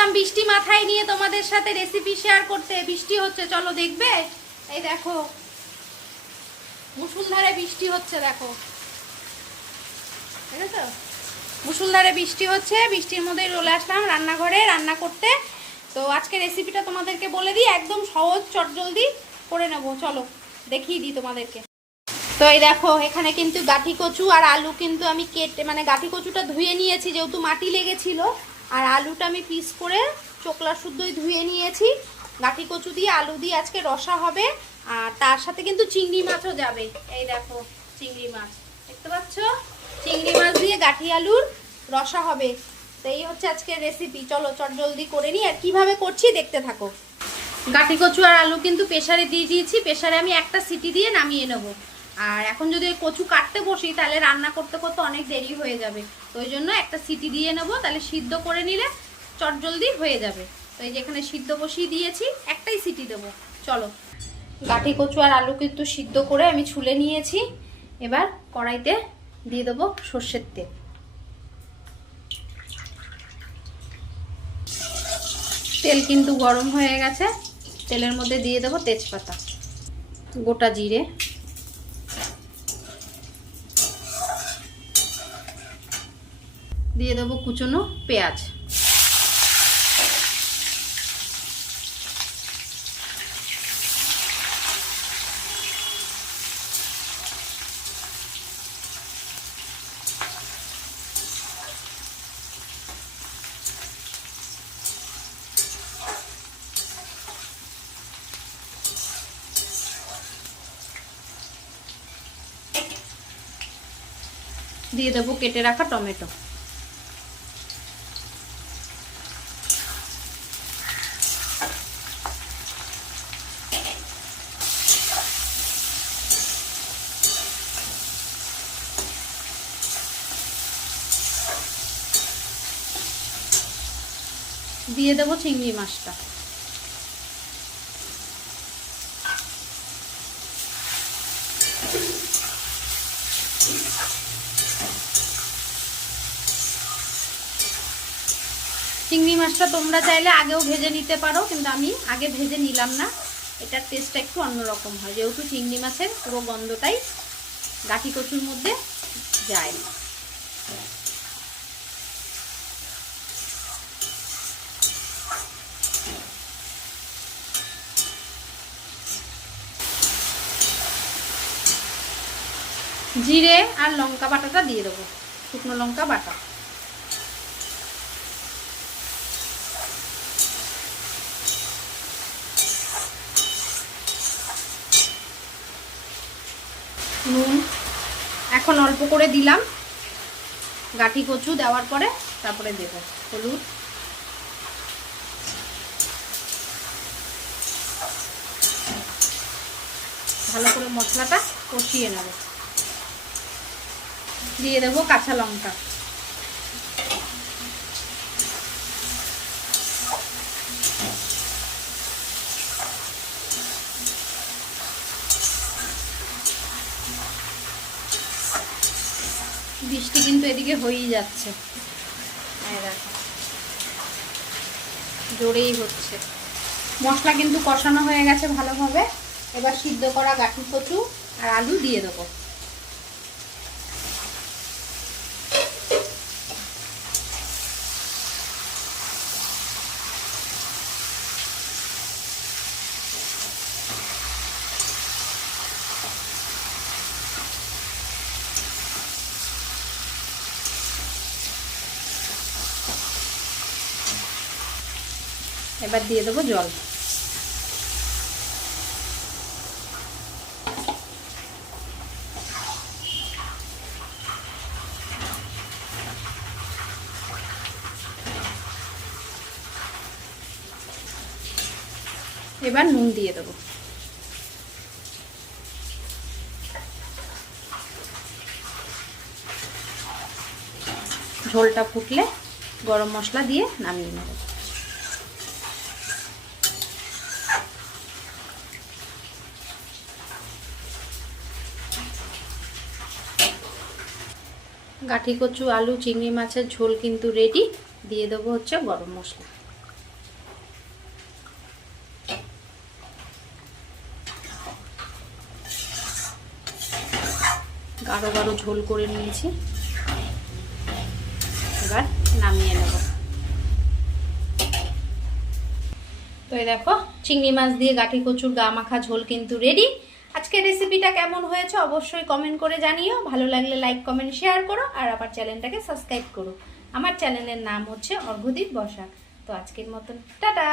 এলাম বৃষ্টি মাথায় নিয়ে তোমাদের সাথে রেসিপি শেয়ার করতে। বৃষ্টি হচ্ছে, চলো দেখবে? এই দেখো। মুসুলধারে বৃষ্টি হচ্ছে, দেখো। ঠিক আছে মুসুলধারে বৃষ্টি হচ্ছে, বৃষ্টির মধ্যেই চলে আসলাম রান্নাঘরে রান্না করতে। তো আজকে রেসিপিটা তোমাদেরকে বলে দিই, একদম সহজ, চটজলদি করে নেব। চলো, দেখিয়ে দিই তোমাদেরকে। তো এই দেখো, এখানে কিন্তু গাঠি কচু আর আলু কিন্তু আমি কেটে মানে গাঠি কচুটা ধুয়ে নিয়েছি, যেহেতু মাটি লেগেছিল আর আলুটা আমি পিস করে চোকলা শুদ্ধই ধুয়ে নিয়েছি। গাঠি কচু দিয়ে আলু দিয়ে আজকে রসা হবে। আর তার সাথে কিন্তু চিংড়ি মাছও যাবে। এই দেখো, চিংড়ি মাছ। দেখতে পাচ্ছ? চিংড়ি মাছ দিয়ে গাঠি আলুর রসা হবে। তো এই হচ্ছে আজকের রেসিপি চলো, চট জলদি করে নিই। আর কীভাবে করছি দেখতে থাকো। গাঠি কচু আর আলু কিন্তু প্রেশারে দিয়ে দিয়েছি। প্রেশারে আমি একটা সিটি দিয়ে নামিয়ে নেব। আর এখন যদি কচু কাটতে বসি, তাহলে রান্না করতে করতে অনেক দেরি হয়ে যাবে। তো ওই জন্য একটা সিটি দিয়ে নেব, তাহলে সিদ্ধ করে নিলে চট জলদি হয়ে যাবে। তো এই যেখানে সিদ্ধ বসিয়ে দিয়েছি, একটাই সিটি দেবো। চলো। গাঠি কচু আর আলু কিন্তু সিদ্ধ করে আমি ছুলে নিয়েছি। এবার কড়াইতে দিয়ে দেবো সর্ষের তেল। তেল কিন্তু গরম হয়ে গেছে। তেলের মধ্যে দিয়ে দেবো তেজপাতা। গোটা জিরে। দিয়ে দেবো কুচনো পেঁয়াজ। দিয়ে দেবো কেটে রাখা টমেটো। দিয়ে দেবো চিংড়ি মাছটা। চিংড়ি মাছটা তোমরা চাইলে আগেও ভেজে নিতে পারো, কিন্তু আমি আগে ভেজে নিলাম না। এটার টেস্টটা একটু অন্যরকম হয়, যেহেতু চিংড়ি মাছের পুরো গন্ধটাই গাঠি কচুর মধ্যে যায় জিরে আর লঙ্কা বাটাটা দিয়ে দেবো, শুকনো লঙ্কা বাটা। নুন এখন অল্প করে দিলাম, গাঠি কচু দেওয়ার পরে তারপরে দেব হলুদ। ভালো করে মশলাটা কষিয়ে নেব। দিয়ে দেবো কাঁচা লঙ্কা। বৃষ্টি কিন্তু এদিকে হয়েই যাচ্ছে। জোরেই হচ্ছে। মশলা কিন্তু কষানো হয়ে গেছে ভালোভাবে। এবার সিদ্ধ করা গাঠি কচু আর আলু দিয়ে দেবো। এবার দিয়ে দেবো জল। এবার নুন দিয়ে দেবো। ঝোলটা ফুটলে গরম মশলা দিয়ে নামিয়ে নেব। গাঠি কচু, আলু, চিংড়ি মাছের ঝোল কিন্তু রেডি দিয়ে দেবো হচ্ছে গরম মশলা। গাঢ় গাঢ় ঝোল করে নিয়েছি। এবার নামিয়ে নেব। তো দেখো, চিংড়ি মাছ দিয়ে গাঠি কচুর গা মাখা ঝোল কিন্তু রেডি আজকের রেসিপিটা কেমন হয়েছে অবশ্যই কমেন্ট করে জানিও। ভালো লাগলে লাইক কমেন্ট শেয়ার করো আর আমার চ্যানেলটাকে সাবস্ক্রাইব করো। আমার চ্যানেলের নাম হচ্ছে অর্ঘদীপ বসাক। তো আজকের মতন, টাটা!